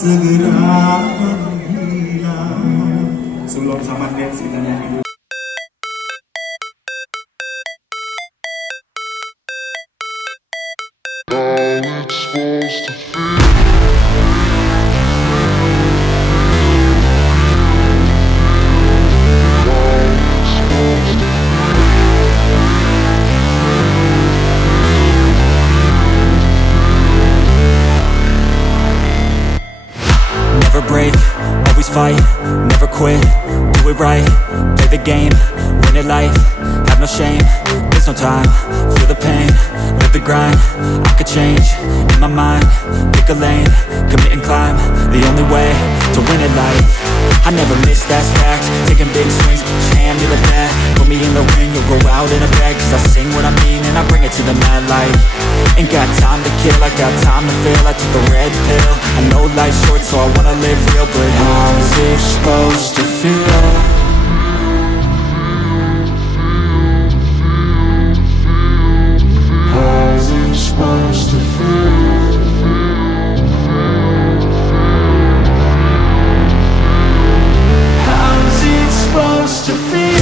segera menghilang. Sebelum sama dance kita nyanyi. Never break, always fight, never quit, do it right, play the game, win it life, have no shame, there's no time, feel the pain, live the grind, I could change, in my mind, pick a lane, commit and climb, the only way to win it life. I never miss, that's fact, taking big swings, hand me the bat, put me in the ring, you'll go out in a bag, cause I sing what I mean and I bring it to the mad light. Ain't got time to kill, I got time to feel, I took the red pill, I know life's short so I wanna live real, but how's it supposed to feel? How's it supposed to feel? How's it supposed to feel?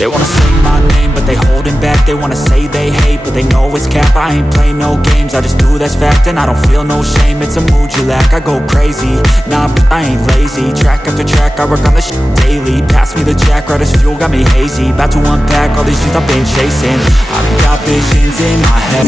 They wanna say my name, but they holding back. They wanna say they hate, but they know it's cap. I ain't play no games, I just do that's fact. And I don't feel no shame, it's a mood you lack. I go crazy, nah, but I ain't lazy. Track after track, I work on this shit daily. Pass me the jack, right as fuel, got me hazy. About to unpack all these things I've been chasing. I've got visions in my head.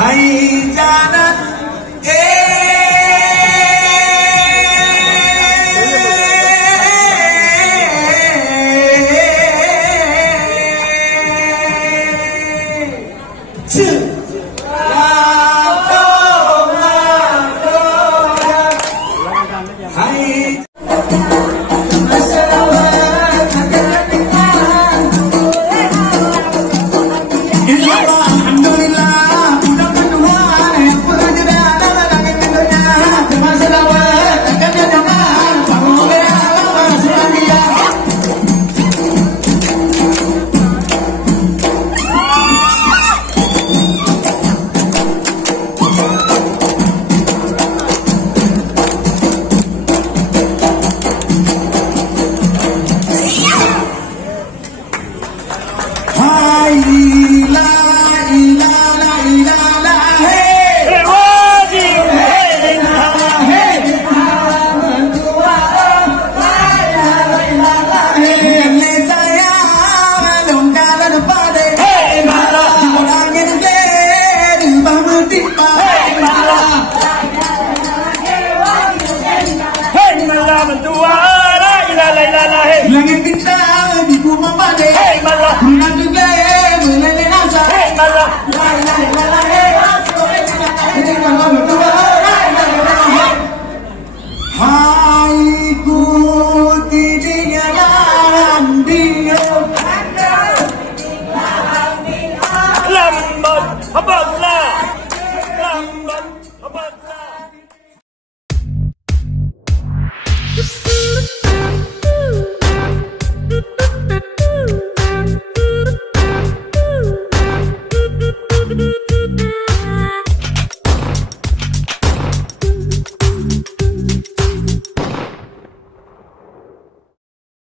Hai jalan